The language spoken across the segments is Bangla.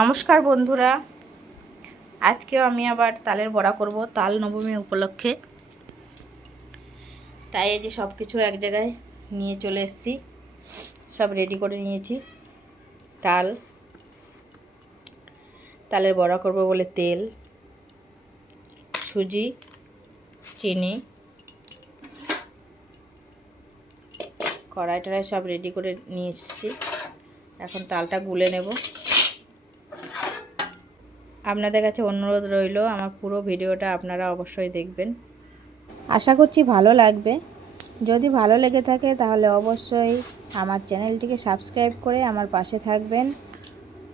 নমস্কার বন্ধুরা। আজকেও আমি আবার তালের বড়া করব তাল নবমী উপলক্ষে। তাই এই যে সব কিছু এক জায়গায় নিয়ে চলে এসেছি। সব রেডি করে নিয়েছি। তাল। তালের বড়া করব বলে তেল, সুজি, চিনি। কড়াই টড়াই সব রেডি করে নিয়ে এসেছি। এখন তালটা গুলে নেব। আপনাদের কাছে অনুরোধ রইল আমার পুরো ভিডিওটা আপনারা অবশ্যই দেখবেন। আশা করছি ভালো লাগবে। যদি ভালো লেগে থাকে তাহলে অবশ্যই আমার চ্যানেলটিকে সাবস্ক্রাইব করে আমার পাশে থাকবেন।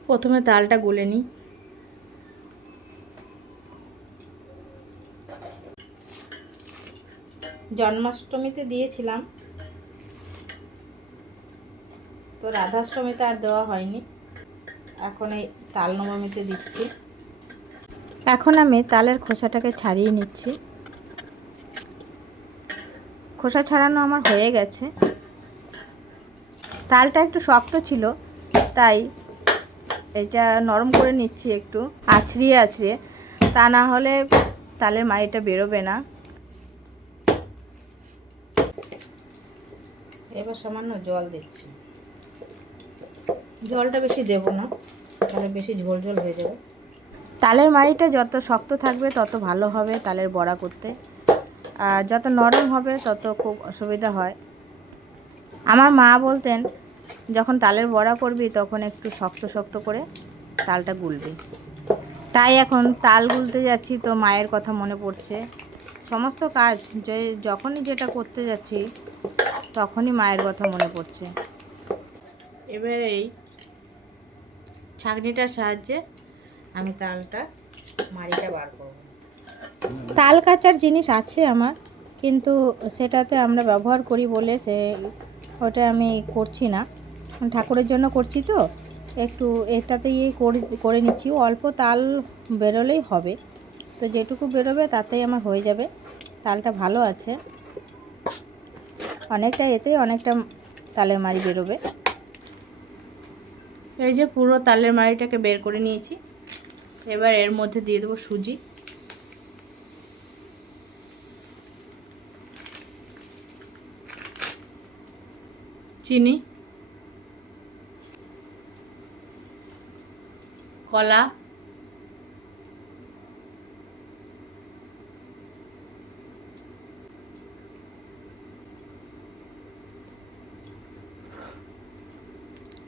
প্রথমে তালটা গুলে নিই। জন্মাষ্টমীতে দিয়েছিলাম। তো রাধাষ্টমীতে আর দেওয়া হয়নি। এখন এই তাল নবমীতে দিচ্ছি। এখন আমি তালের খোসাটাকে ছাড়িয়ে নিচ্ছি। খোসা ছাড়ানো আমার হয়ে গেছে। তালটা একটু শক্ত ছিল, তাই এটা নরম করে নিচ্ছি একটু, আছড়িয়ে আছড়িয়ে। তা না হলে তালের মাড়িটা বেরোবে না। এবার সামান্য জল দিচ্ছি। জলটা বেশি দেব না, তাহলে বেশি ঝোল ঝোল হয়ে যাবে। তালের মাড়িটা যত শক্ত থাকবে, তত ভালো হবে তালের বড়া করতে। আর যত নরম হবে, তত খুব অসুবিধা হয়। আমার মা বলতেন, যখন তালের বড়া করবি, তখন একটু শক্ত শক্ত করে তালটা গুলবি। তাই এখন তাল গুলতে যাচ্ছি, তো মায়ের কথা মনে পড়ছে। সমস্ত কাজ যে, যখনই যেটা করতে যাচ্ছি, তখনই মায়ের কথা মনে পড়ছে। এবার এই ছাঁকনিটার সাহায্যে আমি তালটা মাড়িটা বার করব। তাল কাচার জিনিস আছে আমার কিন্তু সেটাতে আমরা ব্যবহার করি বলে সে ওটা আমি করছি না। ঠাকুরের জন্য করছি তো একটু এটাতে ইয়ে করে করে নিচ্ছি। অল্প তাল বেরোলেই হবে। তো যেটুকু বেরোবে তাতেই আমার হয়ে যাবে। তালটা ভালো আছে। অনেকটা এতেই অনেকটা তালের মাড়ি বেরোবে। এই যে পুরো তালের মাড়িটাকে বের করে নিয়েছি। এবার এর মধ্যে দিয়ে দেবো সুজি। চিনি। কলা।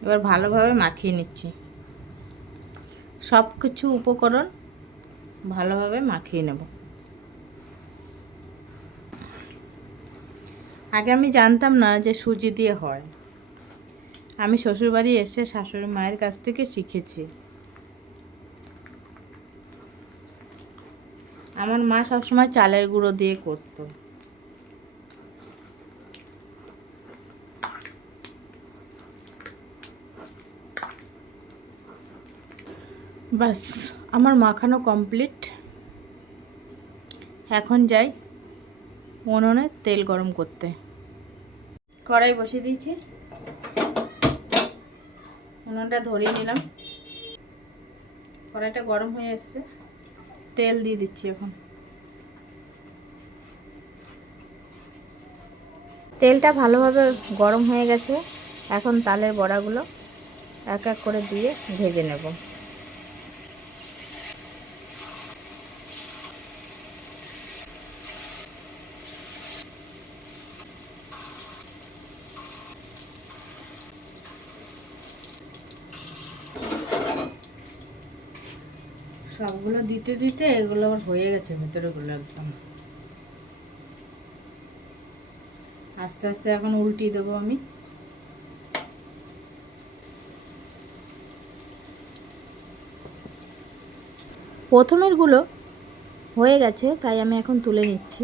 এবার ভালোভাবে মাখিয়ে নিচ্ছি। সব কিছু উপকরণ ভালোভাবে মাখিয়ে নেব। আগে আমি জানতাম না যে সুজি দিয়ে হয়। আমি শ্বশুরবাড়ি এসে শাশুড়ি মায়ের কাছ থেকে শিখেছি। আমার মা সবসময় চালের গুঁড়ো দিয়ে করতো। বাস আমার মাখানো কমপ্লিট এখন যাই উনুনে তেল গরম করতে। কড়াই বসিয়ে দিয়েছি। উনুনটা ধরিয়ে নিলাম। কড়াইটা গরম হয়ে এসছে। তেল দিয়ে দিচ্ছি এখন। তেলটা ভালোভাবে গরম হয়ে গেছে। এখন তালের বড়াগুলো এক এক করে দিয়ে ভেজে নেব। সবগুলো দিতে দিতে এগুলো আবার হয়ে গেছে ভেতরে ভেতরেগুলো একদম। আস্তে আস্তে এখন উল্টিয়ে দেবো আমি। প্রথমেরগুলো হয়ে গেছে, তাই আমি এখন তুলে নিচ্ছি।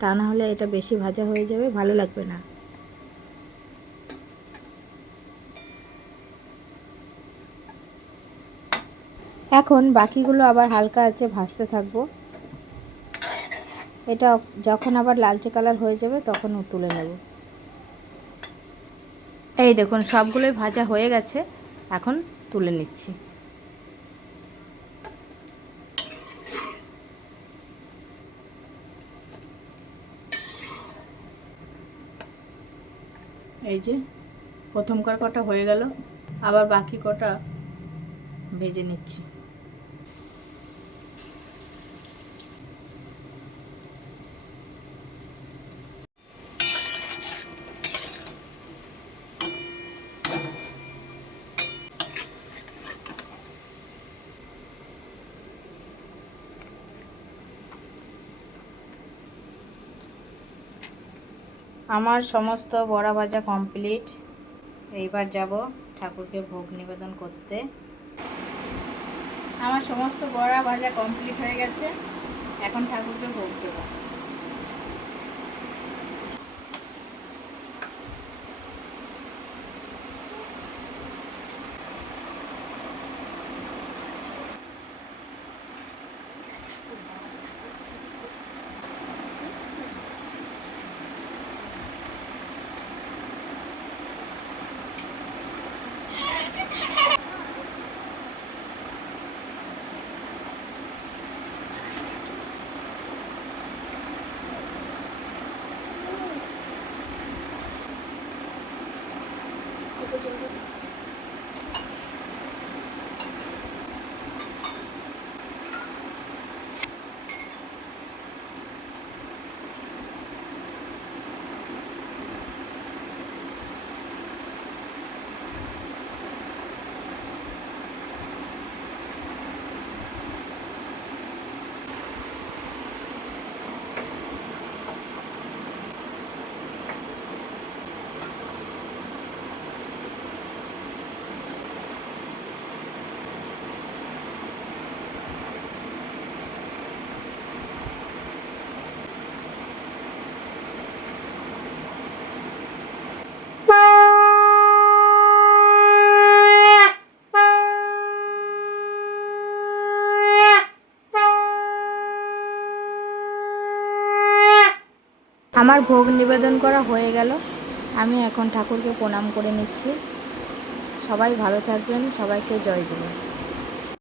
তা না হলে এটা বেশি ভাজা হয়ে যাবে, ভালো লাগবে না। এখন বাকিগুলো আবার হালকা আছে, ভাজতে থাকব। এটা যখন আবার লালচে কালার হয়ে যাবে, তখন তুলে নেব। এই দেখুন, সবগুলোই ভাজা হয়ে গেছে, এখন তুলে নিচ্ছি। এই যে, প্রথমকার কটা হয়ে গেল, আবার বাকি কটা ভেজে নিচ্ছি। আমার সমস্ত বড়া ভাজা কমপ্লিট এইবার যাব ঠাকুরকে ভোগ নিবেদন করতে। আমার সমস্ত বড়া ভাজা কমপ্লিট হয়ে গেছে। এখন ঠাকুরকে ভোগ দেবো। আমার ভোগ নিবেদন করা হয়ে গেল। আমি এখন ঠাকুরকে প্রণাম করে নিচ্ছি। সবাই ভালো থাকবেন। সবাইকে জয় দেবেন